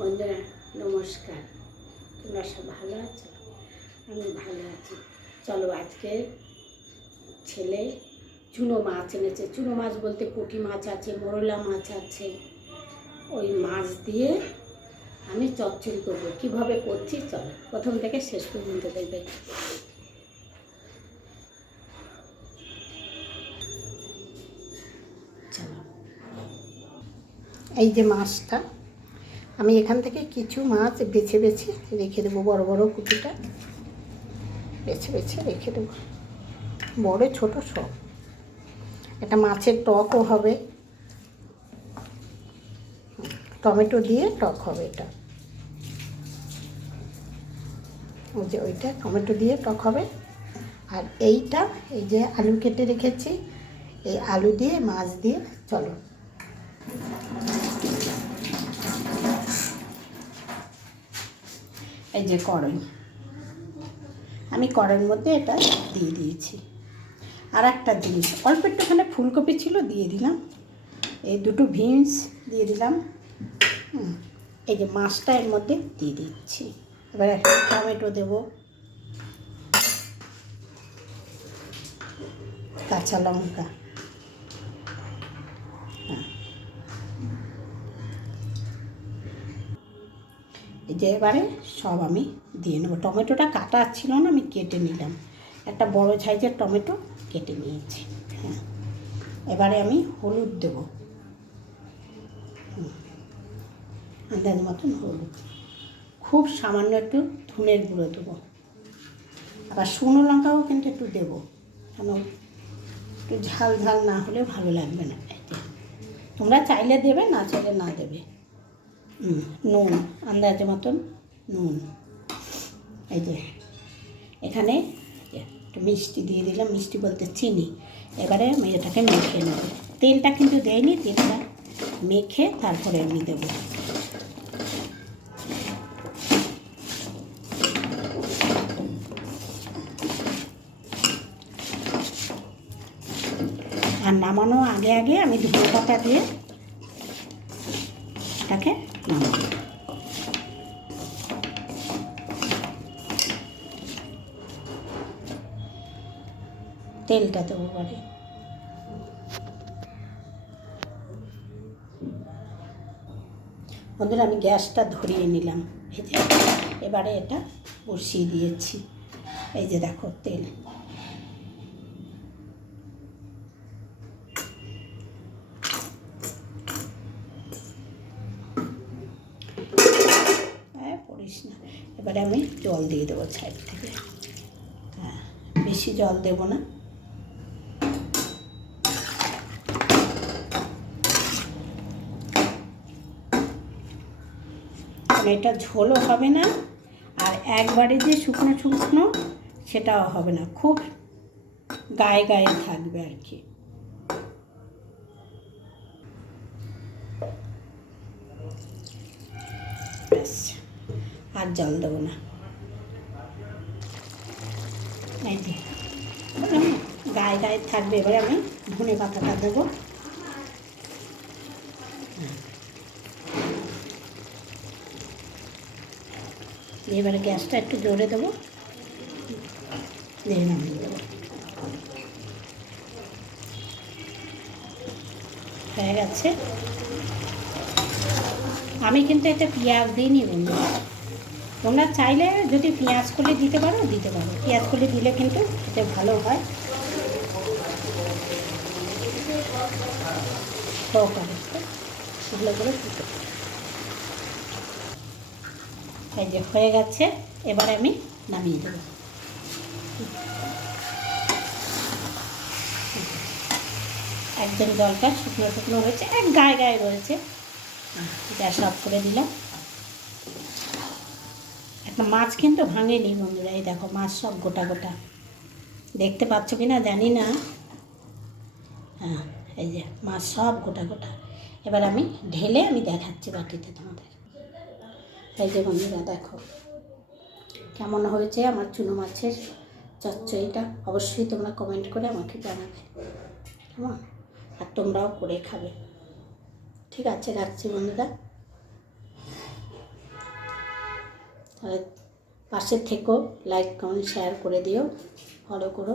বন্ধুরা নমস্কার, তোমরা সব ভালো আছো? আমি ভালো আছি। চলো, আজকে ছেলে চুনো মাছ এনেছে। চুনো মাছ বলতে পুঁটি মাছ আছে, মোরলা মাছ আছে। ওই মাছ দিয়ে আমি চচ্চড়ি করবো। কীভাবে করছি চলো প্রথম থেকে শেষ পর্যন্ত দেখবে। চলো, এই যে মাছটা, আমি এখান থেকে কিছু মাছ বেছে বেছে রেখে দেবো। বড় বড় কুটিটা বেছে বেছে রেখে দেবো, বড় ছোট সব। এটা মাছের টকও হবে, টমেটো দিয়ে টক হবে এটা। ওই যে ওইটা টমেটো দিয়ে টক হবে। আর এইটা, এই যে আলু কেটে রেখেছি, এই আলু দিয়ে মাছ দিয়ে। চলো, এই যে কড়াই, আমি কড়াইয়ের মধ্যে এটা দিয়ে দিয়েছি। আর একটা জিনিস, অল্প একটুখানে ফুলকপি ছিল, দিয়ে দিলাম। এই দুটো বিনস দিয়ে দিলাম। এই যে মাছটা এর মধ্যে দিয়ে দিচ্ছি। এবার একটা টমেটো দেবো, কাঁচা লঙ্কা, এই যে এবারে সব আমি দিয়ে নেবো। টমেটোটা কাটা ছিল না, আমি কেটে নিলাম। একটা বড় সাইজের টমেটো কেটে নিয়েছি। হ্যাঁ, এবারে আমি হলুদ দেবো, আন্দাজ মতন হলুদ। খুব সামান্য একটু ধনের গুঁড়ো দেবো। আবার শুকনো লঙ্কাও কিন্তু একটু দেবো, কেন একটু ঝাল ঝাল না হলে ভালো লাগবে না খাইতে। তোমরা চাইলে দেবে, না চাইলে না দেবে। নুন, আন্দাজ মতন নুন। এই যে এখানে একটু মিষ্টি দিয়ে দিলাম, মিষ্টি বলতে চিনি। এবারে আমি এটাকে মেখে নেব। তেলটা কিন্তু দেয়নি, তেলটা মেখে তারপরে আমি দেবো। আর নামানো আগে আগে আমি ধনে পাতা দিয়ে এটাকে নামাবো। তেলটা দেবো এবারে। বন্ধুরা, আমি গ্যাসটা ধরিয়ে নিলাম। এই যে এবারে এটা বসিয়ে দিয়েছি। এই যে দেখো তেল। পড়িস না। এবারে আমি জল দিয়ে দেবো সাইড থেকে। হ্যাঁ, বেশি জল দেবো না। এটা ঝোলও হবে না, আর একবারে যে শুকনো শুকনো সেটাও হবে না, খুব গায়ে গায়ে থাকবে আর কি। ব্যাস, আর জল দেবো না। এই যে গায়ে গায়ে থাকবে। এবারে আমি ধনে পাতাটা দেবো। এবারে গ্যাসটা একটু জোরে দেবো, দিয়ে নামিয়ে দেবো। হয়ে গেছে। আমি কিন্তু এতে পেঁয়াজ দিইনি বন্ধুরা। তোমরা চাইলে যদি পেঁয়াজ কলি দিতে পারো দিতে পারো, পেঁয়াজ কলি দিলে কিন্তু খেতে ভালো হয়। এগুলো করে দিতে। এই যে হয়ে গেছে, এবারে আমি নামিয়ে দেবো। একদম জলটা শুকনো শুকনো হয়েছে, এক গায়ে গায়ে রয়েছে। গ্যাস অফ করে দিলাম। একটা মাছ কিন্তু ভাঙেনি বন্ধুরা। এই দেখো মাছ সব গোটা গোটা, দেখতে পাচ্ছ কি না জানি না। হ্যাঁ, এই যে মাছ সব গোটা গোটা। এবার আমি ঢেলে আমি দেখাচ্ছি বাটিতে তোমাদের। এই যে বন্ধুরা দেখো কেমন হয়েছে আমার চুনো মাছের চচ্চড়িটা। অবশ্যই তোমরা কমেন্ট করে আমাকে জানাবে, কেমন, আর তোমরাও করে খাবে। ঠিক আছে, রাখছি বন্ধুরা। তাহলে পাশে থেকো, লাইক কমেন্ট শেয়ার করে দিও, ফলো করো।